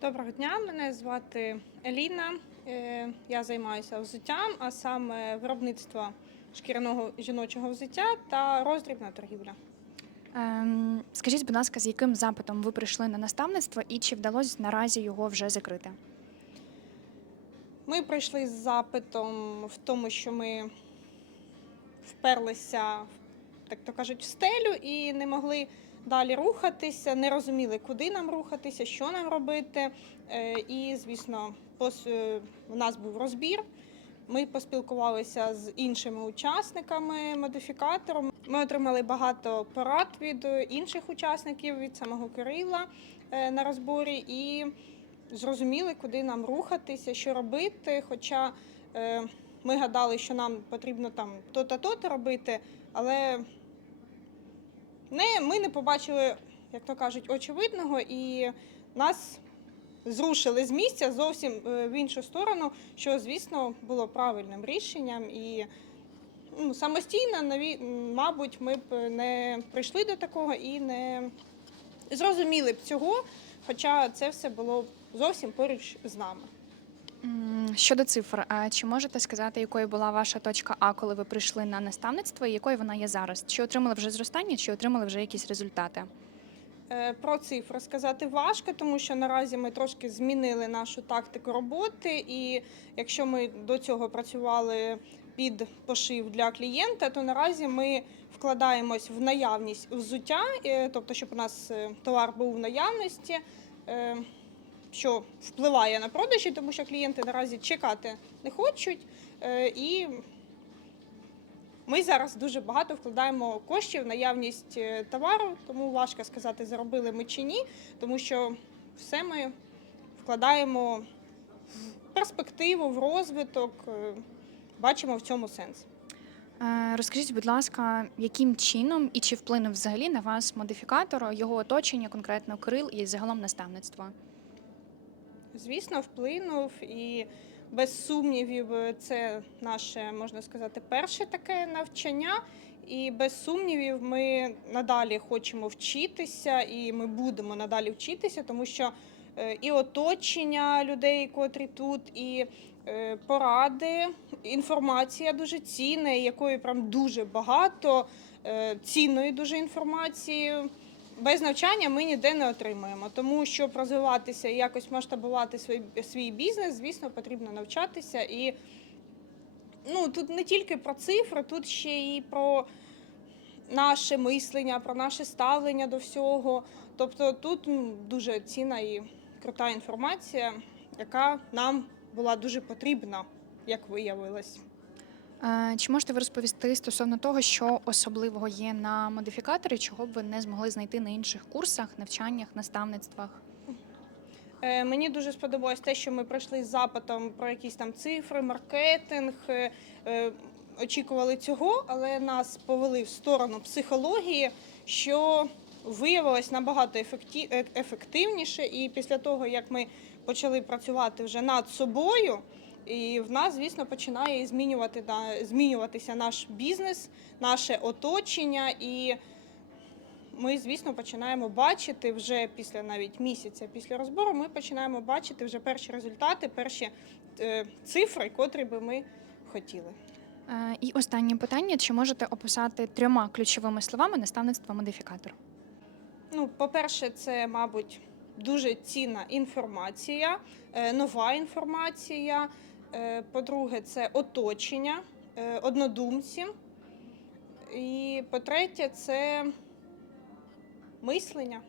Доброго дня, мене звати Еліна. Е, Я займаюся взуттям, а саме виробництво шкіряного жіночого взуття та роздрібна торгівля. Ем, скажіть, будь ласка, з яким запитом ви прийшли на наставництво і чи вдалося наразі його вже закрити? Ми прийшли з запитом в тому, що ми вперлися, так то кажуть, в стелю і не могли далі рухатися, не розуміли, куди нам рухатися, що нам робити. Е, І, звісно, пос- е, у нас був розбір. Ми поспілкувалися з іншими учасниками модифікатором. Ми отримали багато порад від е, інших учасників, від самого Кирила на розборі і зрозуміли, куди нам рухатися, що робити. Хоча ми гадали, що нам потрібно там то-то, то-то робити, але не, ми не побачили, як то кажуть, очевидного, і нас зрушили з місця зовсім е, в іншу сторону, що, звісно, було правильним рішенням. І ну, самостійно, наві- мабуть, ми б не прийшли до такого і не зрозуміли б цього, хоча це все було зовсім поруч з нами. Щодо цифр, чи можете сказати, якою була ваша точка А, коли ви прийшли на наставництво, і якою вона є зараз? Чи отримали вже зростання, чи отримали вже якісь результати? Е, Про цифри сказати важко, тому що наразі ми трошки змінили нашу тактику роботи. І якщо ми до цього працювали під пошив для клієнта, то наразі ми вкладаємось в наявність взуття, е, тобто, щоб у нас е, товар був в наявності. Що впливає на продажі, тому що клієнти наразі чекати не хочуть. Е, І ми зараз дуже багато вкладаємо коштів в наявність е, товару, тому важко сказати, заробили ми чи ні, тому що все ми вкладаємо в перспективу, в розвиток, е, бачимо в цьому сенс. Розкажіть, будь ласка, яким чином і чи вплинув взагалі на вас модифікатор, його оточення, конкретно Кирил і загалом наставництво? Звісно, вплинув і без сумнівів е, це наше, можна сказати, перше таке навчання. І без сумнівів ми надалі хочемо вчитися, і ми будемо надалі вчитися, тому що е, і оточення людей, котрі тут, і е, поради, інформація дуже цінна, якої прям дуже багато, цінної дуже інформації без навчання ми ніде не отримаємо. Тому щоб розвиватися і якось масштабувати свій, свій бізнес, звісно, потрібно навчатися. І ну, тут не тільки про цифри, тут ще і про наше мислення, про наше ставлення до всього. Тобто тут дуже цінна і крута інформація, яка нам була дуже потрібна, як виявилось. Е, Чи можете ви розповісти стосовно того, що особливого є на модифікаторі, чого б ви не змогли знайти на інших курсах, навчаннях, наставництвах? Е, Мені дуже сподобалось те, що ми пройшли з запитом про якісь там цифри, маркетинг. е, Очікували цього, але нас повели в сторону психології, що виявилось набагато ефективніше. І після того, як ми почали працювати вже над собою, і в нас, звісно, починає змінювати змінюватися наш бізнес, наше оточення і ми, звісно, починаємо бачити вже після навіть місяця після розбору. Ми починаємо бачити вже перші результати, перші е, цифри, котрі би ми хотіли. Е, І останнє питання: чи можете описати трьома ключовими словами наставництво модифікатор? Ну, по-перше, це, мабуть, дуже цінна інформація, е, нова інформація. Е, По-друге, це оточення, е, однодумці. І по-третє, це мислення.